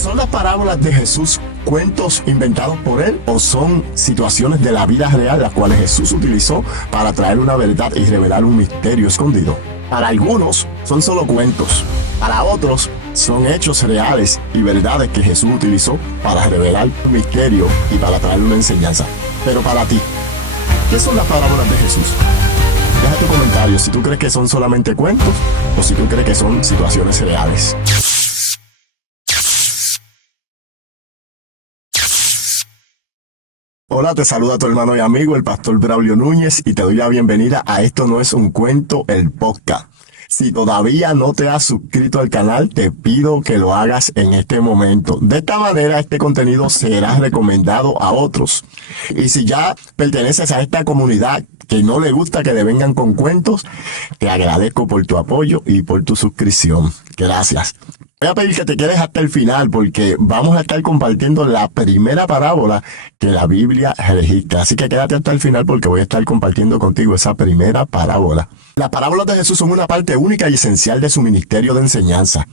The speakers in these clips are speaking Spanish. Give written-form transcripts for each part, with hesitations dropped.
¿Son las parábolas de Jesús cuentos inventados por él o son situaciones de la vida real las cuales Jesús utilizó para traer una verdad y revelar un misterio escondido? Para algunos son solo cuentos, para otros son hechos reales y verdades que Jesús utilizó para revelar un misterio y para traer una enseñanza. Pero para ti, ¿qué son las parábolas de Jesús? Deja tu comentario si tú crees que son solamente cuentos o si tú crees que son situaciones reales. Hola, te saluda tu hermano y amigo, el pastor Braulio Núñez, y te doy la bienvenida a Esto No Es Un Cuento, el podcast. Si todavía no te has suscrito al canal, te pido que lo hagas en este momento. De esta manera, este contenido será recomendado a otros. Y si ya perteneces a esta comunidad que no le gusta que le vengan con cuentos, te agradezco por tu apoyo y por tu suscripción. Gracias. Voy a pedir que te quedes hasta el final porque vamos a estar compartiendo la primera parábola que la Biblia registra. Así que quédate hasta el final porque voy a estar compartiendo contigo esa primera parábola. Las parábolas de Jesús son una parte única y esencial de su ministerio de enseñanza.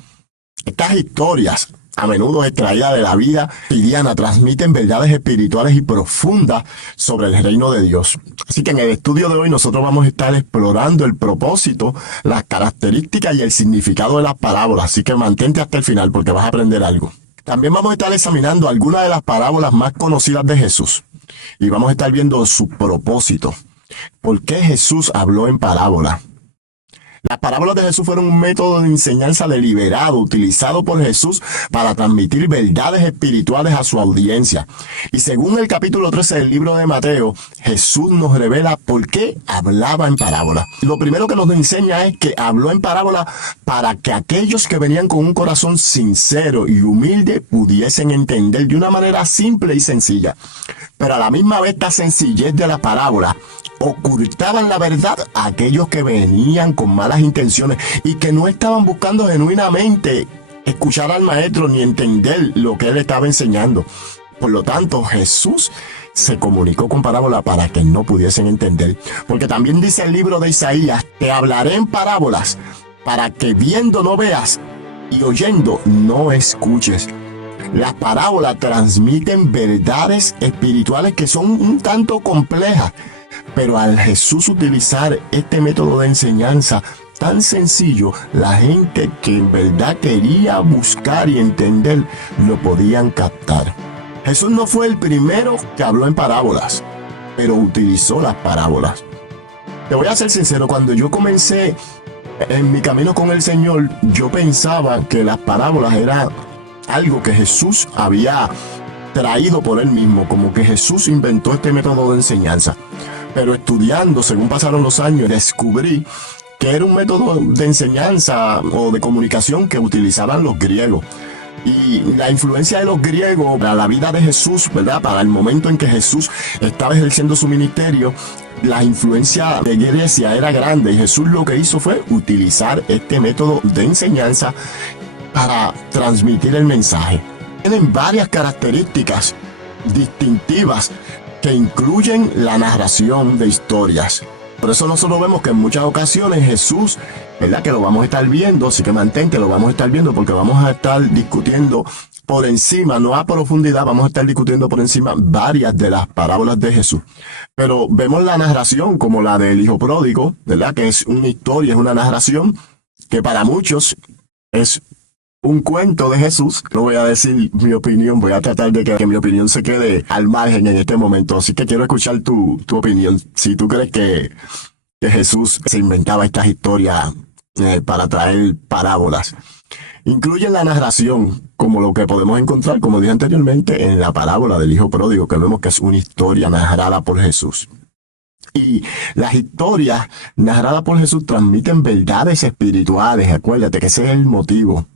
Estas historias, a menudo extraídas de la vida cotidiana, transmiten verdades espirituales y profundas sobre el reino de Dios. Así que en el estudio de hoy nosotros vamos a estar explorando el propósito, las características y el significado de las parábolas. Así que mantente hasta el final porque vas a aprender algo. También vamos a estar examinando algunas de las parábolas más conocidas de Jesús. Y vamos a estar viendo su propósito. ¿Por qué Jesús habló en parábola? Las parábolas de Jesús fueron un método de enseñanza deliberado utilizado por Jesús para transmitir verdades espirituales a su audiencia. Y según el capítulo 13 del libro de Mateo, Jesús nos revela por qué hablaba en parábola. Lo primero que nos enseña es que habló en parábola para que aquellos que venían con un corazón sincero y humilde pudiesen entender de una manera simple y sencilla. Pero a la misma vez esta sencillez de la parábola ocultaban la verdad a aquellos que venían con malas intenciones y que no estaban buscando genuinamente escuchar al maestro ni entender lo que él estaba enseñando. Por lo tanto, Jesús se comunicó con parábola para que no pudiesen entender. Porque también dice el libro de Isaías, te hablaré en parábolas para que viendo no veas y oyendo no escuches. Las parábolas transmiten verdades espirituales que son un tanto complejas. Pero al Jesús utilizar este método de enseñanza tan sencillo, la gente que en verdad quería buscar y entender, lo podían captar. Jesús no fue el primero que habló en parábolas, pero utilizó las parábolas. Te voy a ser sincero, cuando yo comencé en mi camino con el Señor, yo pensaba que las parábolas eran algo que Jesús había traído por él mismo, como que Jesús inventó este método de enseñanza. Pero estudiando, según pasaron los años, descubrí que era un método de enseñanza o de comunicación que utilizaban los griegos. Y la influencia de los griegos para la vida de Jesús, ¿verdad? Para el momento en que Jesús estaba ejerciendo su ministerio, la influencia de Grecia era grande y Jesús lo que hizo fue utilizar este método de enseñanza para transmitir el mensaje. Tienen varias características distintivas que incluyen la narración de historias. Por eso nosotros vemos que en muchas ocasiones Jesús, ¿verdad? Que lo vamos a estar viendo, así que mantente, lo vamos a estar viendo porque vamos a estar discutiendo por encima, no a profundidad, vamos a estar discutiendo por encima varias de las parábolas de Jesús. Pero vemos la narración como la del hijo pródigo, ¿verdad? Que es una historia, es una narración que para muchos es un cuento de Jesús. No voy a decir mi opinión, voy a tratar de que mi opinión se quede al margen en este momento. Así que quiero escuchar tu opinión. Si tú crees que Jesús se inventaba estas historias para traer parábolas. Incluyen la narración, como lo que podemos encontrar, como dije anteriormente, en la parábola del hijo pródigo, que vemos que es una historia narrada por Jesús. Y las historias narradas por Jesús transmiten verdades espirituales. Acuérdate que ese es el motivo.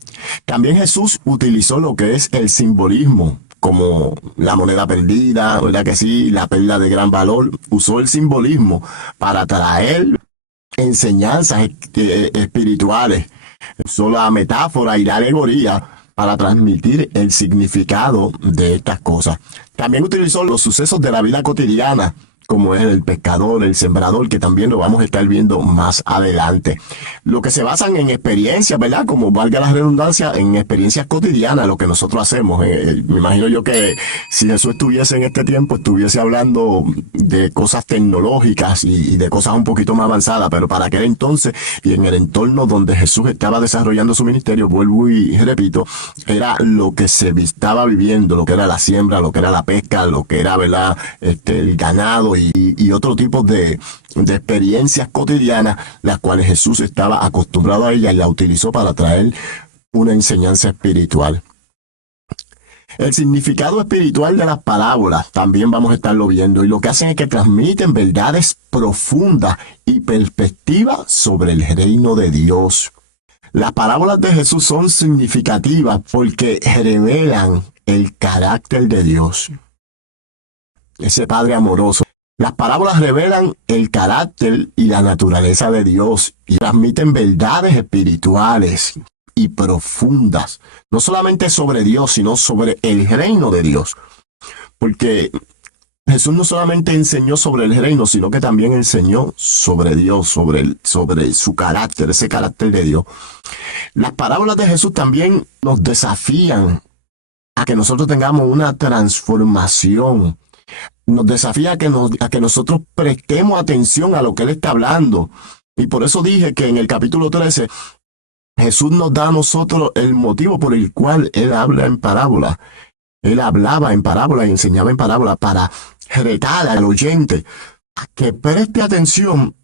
También Jesús utilizó lo que es el simbolismo, como la moneda perdida, ¿verdad que sí? La perla de gran valor. Usó el simbolismo para traer enseñanzas espirituales. Usó la metáfora y la alegoría para transmitir el significado de estas cosas. También utilizó los sucesos de la vida cotidiana, como es el pescador, el sembrador, que también lo vamos a estar viendo más adelante. Lo que se basan en experiencias, ¿verdad? Como valga la redundancia, en experiencias cotidianas, lo que nosotros hacemos. Me imagino yo que si Jesús estuviese en este tiempo, estuviese hablando de cosas tecnológicas y de cosas un poquito más avanzadas, pero para aquel entonces y en el entorno donde Jesús estaba desarrollando su ministerio, vuelvo y repito, era lo que se estaba viviendo, lo que era la siembra, lo que era la pesca, lo que era, ¿verdad? El ganado y otro tipo de experiencias cotidianas, las cuales Jesús estaba acostumbrado a ella y la utilizó para traer una enseñanza espiritual. El significado espiritual de las parábolas también vamos a estarlo viendo, y lo que hacen es que transmiten verdades profundas y perspectivas sobre el reino de Dios. Las parábolas de Jesús son significativas porque revelan el carácter de Dios, ese Padre amoroso. Las parábolas revelan el carácter y la naturaleza de Dios y transmiten verdades espirituales y profundas, no solamente sobre Dios, sino sobre el reino de Dios. Porque Jesús no solamente enseñó sobre el reino, sino que también enseñó sobre Dios, sobre su carácter, ese carácter de Dios. Las parábolas de Jesús también nos desafían a que nosotros tengamos una transformación. Nos desafía a que nosotros prestemos atención a lo que Él está hablando. Y por eso dije que en el capítulo 13, Jesús nos da a nosotros el motivo por el cual Él habla en parábola. Él hablaba en parábola y enseñaba en parábola para retar al oyente a que preste atención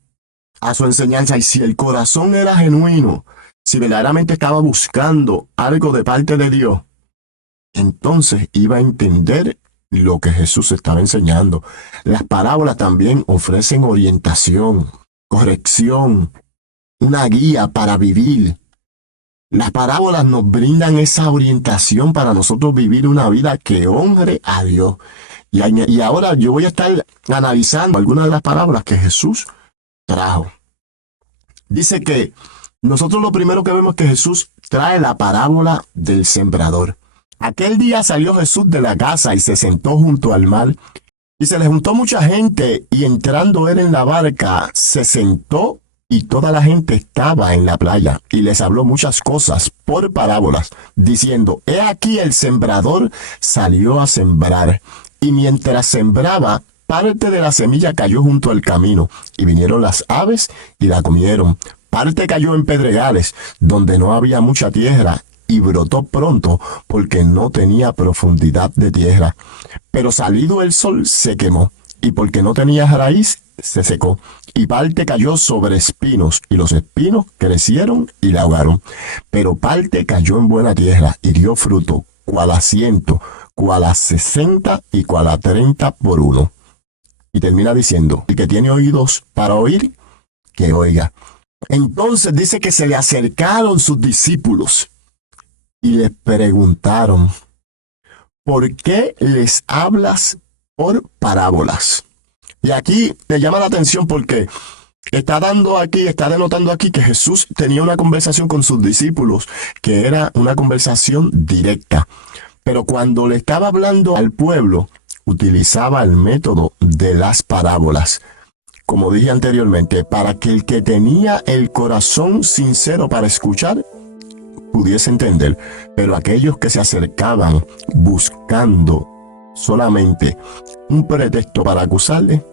a su enseñanza. Y si el corazón era genuino, si verdaderamente estaba buscando algo de parte de Dios, entonces iba a entender lo que Jesús estaba enseñando. Las parábolas también ofrecen orientación, corrección, una guía para vivir. Las parábolas nos brindan esa orientación para nosotros vivir una vida que honre a Dios. Y ahora yo voy a estar analizando algunas de las parábolas que Jesús trajo. Dice que nosotros lo primero que vemos es que Jesús trae la parábola del sembrador. Aquel día salió Jesús de la casa y se sentó junto al mar. Y se le juntó mucha gente, y entrando él en la barca, se sentó, y toda la gente estaba en la playa, y les habló muchas cosas por parábolas, diciendo: He aquí el sembrador salió a sembrar, y mientras sembraba, parte de la semilla cayó junto al camino, y vinieron las aves y la comieron. Parte cayó en pedregales, donde no había mucha tierra, y brotó pronto, porque no tenía profundidad de tierra. Pero salido el sol se quemó, y porque no tenía raíz, se secó. Y parte cayó sobre espinos, y los espinos crecieron y la ahogaron. Pero parte cayó en buena tierra, y dio fruto, cual a 100, cual a 60 y cual a 30 por uno. Y termina diciendo: el que tiene oídos para oír, que oiga. Entonces dice que se le acercaron sus discípulos y les preguntaron: ¿por qué les hablas por parábolas? Y aquí te llama la atención porque está denotando aquí que Jesús tenía una conversación con sus discípulos, que era una conversación directa. Pero cuando le estaba hablando al pueblo, utilizaba el método de las parábolas. Como dije anteriormente, para que el que tenía el corazón sincero para escuchar pudiese entender. Pero aquellos que se acercaban buscando solamente un pretexto para acusarle,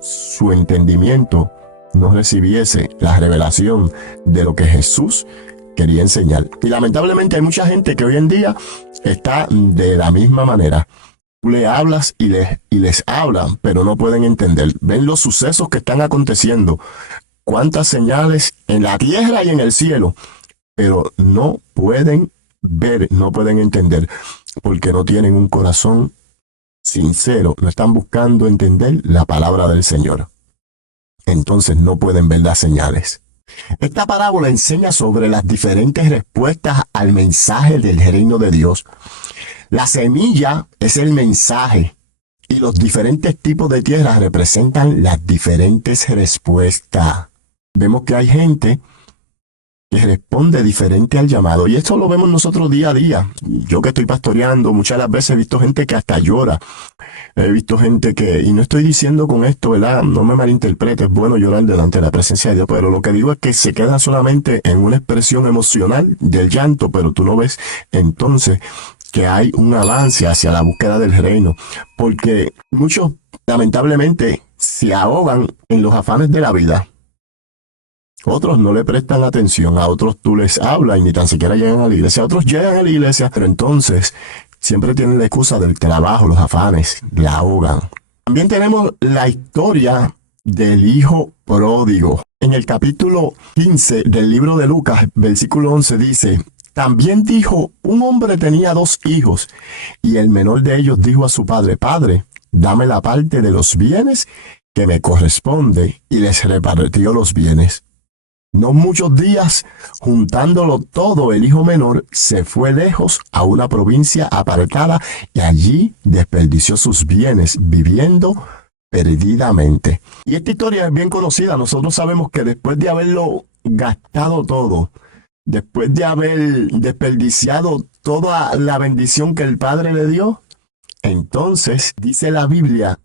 su entendimiento no recibiese la revelación de lo que Jesús quería enseñar. Y lamentablemente hay mucha gente que hoy en día está de la misma manera. Tú le hablas y les hablan, pero no pueden entender. Ven los sucesos que están aconteciendo. Cuántas señales en la tierra y en el cielo, pero no pueden ver, no pueden entender, porque no tienen un corazón sincero, no están buscando entender la palabra del Señor. Entonces no pueden ver las señales. Esta parábola enseña sobre las diferentes respuestas al mensaje del reino de Dios. La semilla es el mensaje, y los diferentes tipos de tierra representan las diferentes respuestas. Vemos que hay gente que responde diferente al llamado. Y esto lo vemos nosotros día a día. Yo que estoy pastoreando, muchas de las veces he visto gente que hasta llora. He visto gente que, y no estoy diciendo con esto, ¿verdad? No me malinterpretes, es bueno llorar delante de la presencia de Dios, pero lo que digo es que se queda solamente en una expresión emocional del llanto, pero tú no ves entonces que hay un avance hacia la búsqueda del reino, porque muchos lamentablemente se ahogan en los afanes de la vida. Otros no le prestan atención, a otros tú les hablas y ni tan siquiera llegan a la iglesia, otros llegan a la iglesia, pero entonces siempre tienen la excusa del trabajo, los afanes, la ahogan. También tenemos la historia del hijo pródigo. En el capítulo 15 del libro de Lucas, versículo 11 dice: también dijo, un hombre tenía 2 hijos, y el menor de ellos dijo a su padre: Padre, dame la parte de los bienes que me corresponde, y les repartió los bienes. No muchos días, juntándolo todo, el hijo menor se fue lejos a una provincia apartada y allí desperdició sus bienes viviendo perdidamente. Y esta historia es bien conocida. Nosotros sabemos que después de haberlo gastado todo, después de haber desperdiciado toda la bendición que el padre le dio, entonces dice la Biblia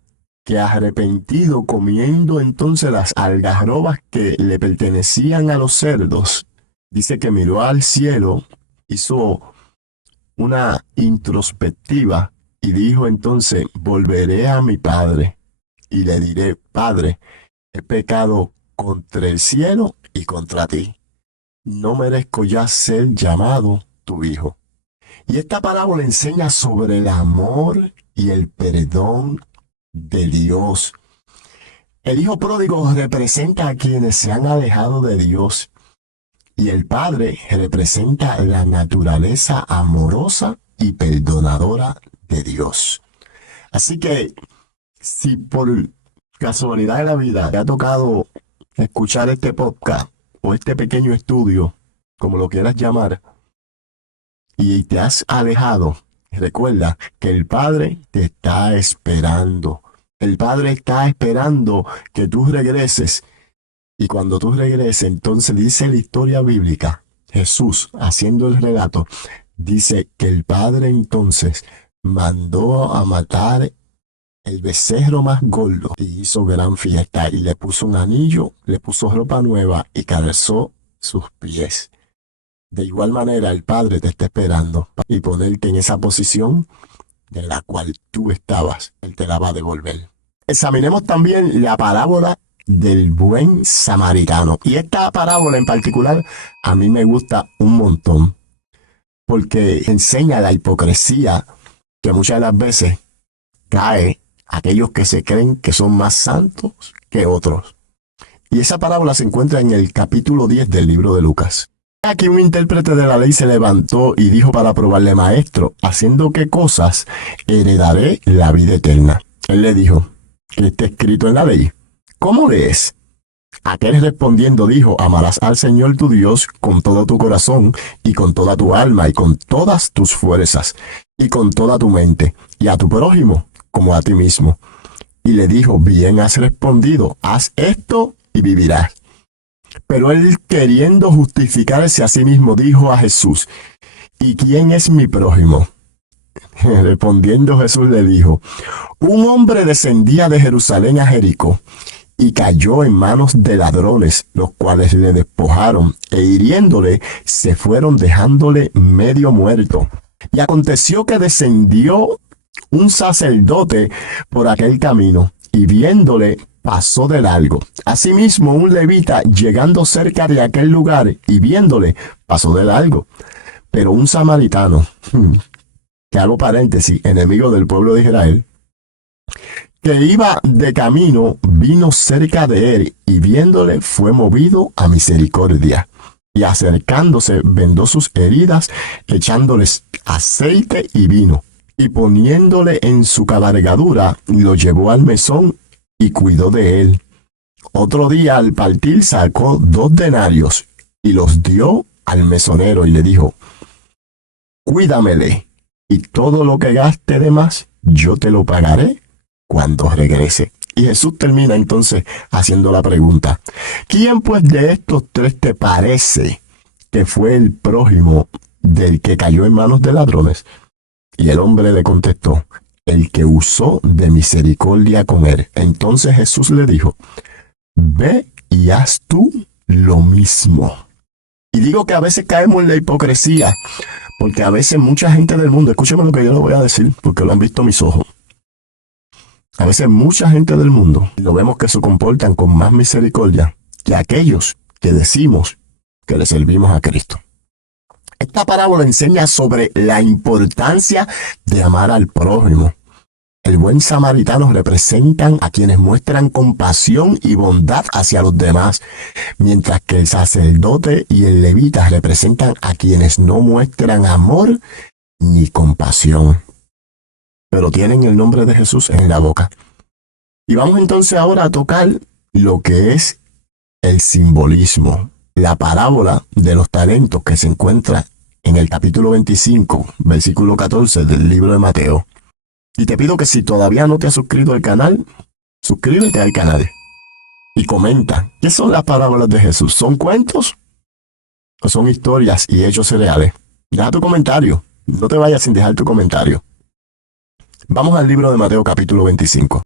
que arrepentido, comiendo entonces las algarrobas que le pertenecían a los cerdos, dice que miró al cielo, hizo una introspectiva y dijo entonces: volveré a mi padre y le diré: Padre, he pecado contra el cielo y contra ti. No merezco ya ser llamado tu hijo. Y esta parábola enseña sobre el amor y el perdón de Dios. El hijo pródigo representa a quienes se han alejado de Dios, y el padre representa la naturaleza amorosa y perdonadora de Dios. Así que, si por casualidad de la vida te ha tocado escuchar este podcast o este pequeño estudio, como lo quieras llamar, y te has alejado, recuerda que el Padre te está esperando. El Padre está esperando que tú regreses. Y cuando tú regreses, entonces dice la historia bíblica, Jesús, haciendo el relato, dice que el Padre entonces mandó a matar el becerro más gordo y hizo gran fiesta y le puso un anillo, le puso ropa nueva y calzó sus pies. De igual manera, el Padre te está esperando y ponerte en esa posición de la cual tú estabas. Él te la va a devolver. Examinemos también la parábola del buen samaritano. Y esta parábola en particular a mí me gusta un montón, porque enseña la hipocresía que muchas de las veces cae aquellos que se creen que son más santos que otros. Y esa parábola se encuentra en el capítulo 10 del libro de Lucas. Aquí un intérprete de la ley se levantó y dijo para probarle: Maestro, ¿haciendo qué cosas heredaré la vida eterna? Él le dijo: ¿qué está escrito en la ley? ¿Cómo lees? Aquel respondiendo dijo: amarás al Señor tu Dios con todo tu corazón, y con toda tu alma, y con todas tus fuerzas, y con toda tu mente, y a tu prójimo como a ti mismo. Y le dijo: bien has respondido, haz esto y vivirás. Pero él, queriendo justificarse a sí mismo, dijo a Jesús: ¿y quién es mi prójimo? Respondiendo Jesús le dijo: un hombre descendía de Jerusalén a Jericó, y cayó en manos de ladrones, los cuales le despojaron, e hiriéndole, se fueron dejándole medio muerto. Y aconteció que descendió un sacerdote por aquel camino, y viéndole, pasó de largo. Asimismo, un levita, llegando cerca de aquel lugar, y viéndole, pasó de largo. Pero un samaritano, que hago paréntesis, enemigo del pueblo de Israel, que iba de camino, vino cerca de él, y viéndole fue movido a misericordia. Y acercándose, vendó sus heridas, echándoles aceite y vino. Y poniéndole en su cabalgadura, lo llevó al mesón y cuidó de él. Otro día al partir sacó 2 denarios y los dio al mesonero y le dijo: cuídamele, y todo lo que gaste de más, yo te lo pagaré cuando regrese. Y Jesús termina entonces haciendo la pregunta: ¿quién pues de estos 3 te parece que fue el prójimo del que cayó en manos de ladrones? Y el hombre le contestó, el que usó de misericordia con él. Entonces Jesús le dijo, ve y haz tú lo mismo. Y digo que a veces caemos en la hipocresía, porque a veces mucha gente del mundo, escúcheme lo que yo le voy a decir, porque lo han visto mis ojos. A veces mucha gente del mundo, lo vemos que se comportan con más misericordia que aquellos que decimos que le servimos a Cristo. Esta parábola enseña sobre la importancia de amar al prójimo. El buen samaritano representan a quienes muestran compasión y bondad hacia los demás, mientras que el sacerdote y el levita representan a quienes no muestran amor ni compasión, pero tienen el nombre de Jesús en la boca. Y vamos entonces ahora a tocar lo que es el simbolismo, la parábola de los talentos que se encuentra en el capítulo 25, versículo 14 del libro de Mateo. Y te pido que si todavía no te has suscrito al canal, suscríbete al canal y comenta. ¿Qué son las parábolas de Jesús? ¿Son cuentos o son historias y hechos reales? Deja tu comentario. No te vayas sin dejar tu comentario. Vamos al libro de Mateo capítulo 25.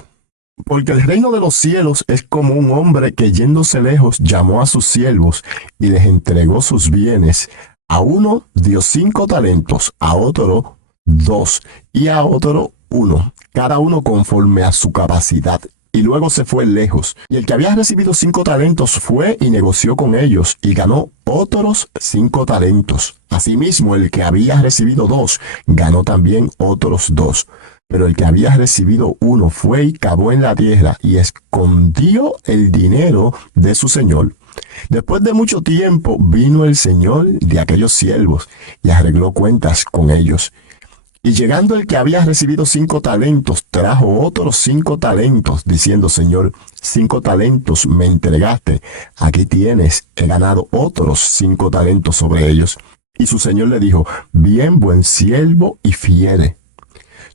Porque el reino de los cielos es como un hombre que yéndose lejos llamó a sus siervos y les entregó sus bienes. A uno dio 5 talentos, a otro 2 y a otro 1, cada uno conforme a su capacidad. Y luego se fue lejos. Y el que había recibido 5 talentos fue y negoció con ellos y ganó otros 5 talentos. Asimismo, el que había recibido 2 ganó también otros 2. Pero el que había recibido 1 fue y cavó en la tierra y escondió el dinero de su señor. Después de mucho tiempo vino el señor de aquellos siervos y arregló cuentas con ellos. Y llegando el que había recibido 5 talentos, trajo otros 5 talentos, diciendo, Señor, 5 talentos me entregaste, aquí tienes, he ganado otros 5 talentos sobre ellos. Y su señor le dijo, bien, buen siervo y fiel.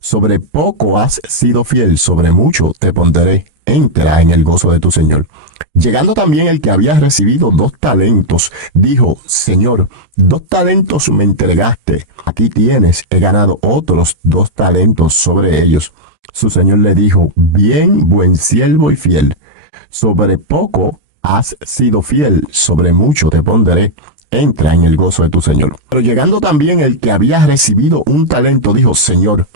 Sobre poco has sido fiel, sobre mucho te pondré. Entra en el gozo de tu señor. Llegando también el que había recibido 2 talentos, dijo, Señor, 2 talentos me entregaste, aquí tienes, he ganado otros 2 talentos sobre ellos. Su señor le dijo, bien, buen siervo y fiel, sobre poco has sido fiel, sobre mucho te pondré. Entra en el gozo de tu señor. Pero llegando también el que había recibido 1 talento, dijo, Señor,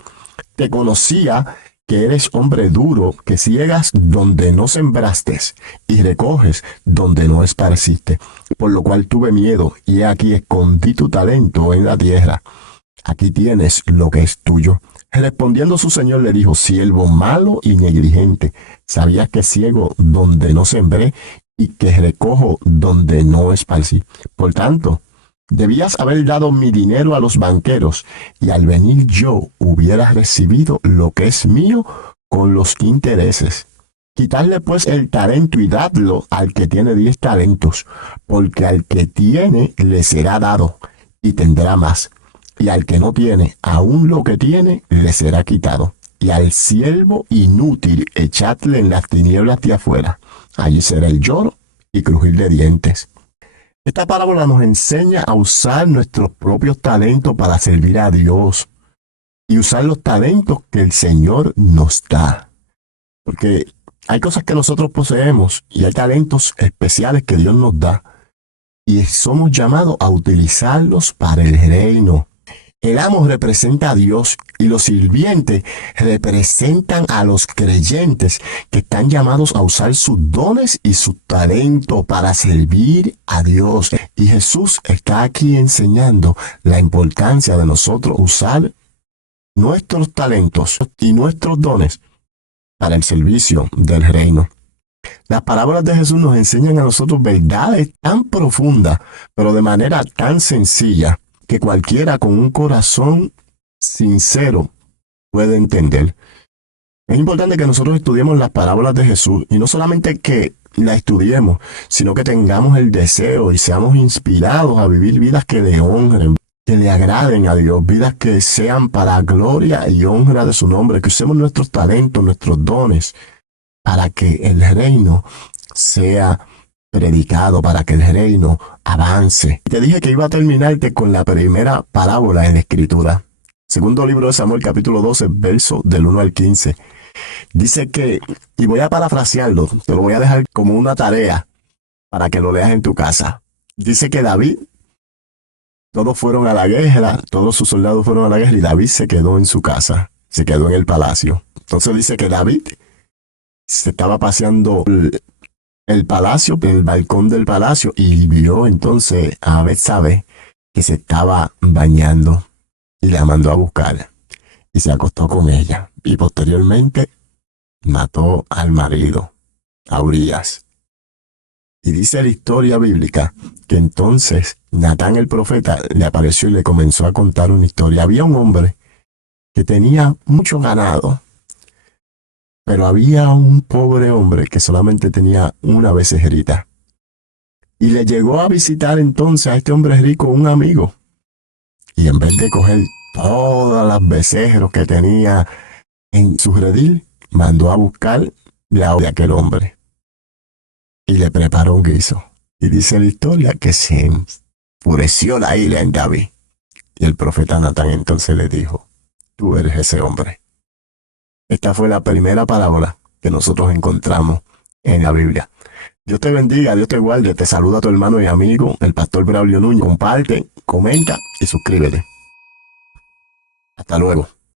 te conocía que eres hombre duro, que ciegas donde no sembraste y recoges donde no esparciste. Por lo cual tuve miedo, y he aquí escondí tu talento en la tierra. Aquí tienes lo que es tuyo. Respondiendo su señor le dijo, siervo malo y negligente, sabías que ciego donde no sembré y que recojo donde no esparcí. Por tanto, debías haber dado mi dinero a los banqueros, y al venir yo hubieras recibido lo que es mío con los intereses. Quitadle pues el talento y dadlo al que tiene 10 talentos, porque al que tiene le será dado, y tendrá más. Y al que no tiene, aun lo que tiene, le será quitado. Y al siervo inútil echadle en las tinieblas de afuera. Allí será el lloro y crujir de dientes. Esta parábola nos enseña a usar nuestros propios talentos para servir a Dios y usar los talentos que el Señor nos da. Porque hay cosas que nosotros poseemos y hay talentos especiales que Dios nos da y somos llamados a utilizarlos para el reino. El amo representa a Dios y los sirvientes representan a los creyentes que están llamados a usar sus dones y su talento para servir a Dios. Y Jesús está aquí enseñando la importancia de nosotros usar nuestros talentos y nuestros dones para el servicio del reino. Las parábolas de Jesús nos enseñan a nosotros verdades tan profundas, pero de manera tan sencilla, que cualquiera con un corazón sincero puede entender. Es importante que nosotros estudiemos las parábolas de Jesús y no solamente que las estudiemos, sino que tengamos el deseo y seamos inspirados a vivir vidas que le honren, que le agraden a Dios, vidas que sean para gloria y honra de su nombre, que usemos nuestros talentos, nuestros dones, para que el reino sea predicado para que el reino avance. Y te dije que iba a terminarte con la primera parábola en la Escritura. Segundo libro de Samuel, capítulo 12, verso del 1 al 15. Dice que, y voy a parafrasearlo, te lo voy a dejar como una tarea para que lo leas en tu casa. Dice que David, todos fueron a la guerra, todos sus soldados fueron a la guerra y David se quedó en su casa, se quedó en el palacio. Entonces dice que David se estaba paseando el palacio, el balcón del palacio, y vio entonces a Betsabe que se estaba bañando y la mandó a buscar y se acostó con ella y posteriormente mató al marido, a Urías. Y dice la historia bíblica que entonces Natán el profeta le apareció y le comenzó a contar una historia. Había un hombre que tenía mucho ganado, pero había un pobre hombre que solamente tenía una becerrita. Y le llegó a visitar entonces a este hombre rico un amigo. Y en vez de coger todas las becerros que tenía en su redil, mandó a buscar de aquel hombre. Y le preparó un guiso. Y dice la historia que se enfureció la ira en David. Y el profeta Natán entonces le dijo, tú eres ese hombre. Esta fue la primera parábola que nosotros encontramos en la Biblia. Dios te bendiga, Dios te guarde, te saluda tu hermano y amigo, el pastor Braulio Núñez. Comparte, comenta y suscríbete. Hasta luego.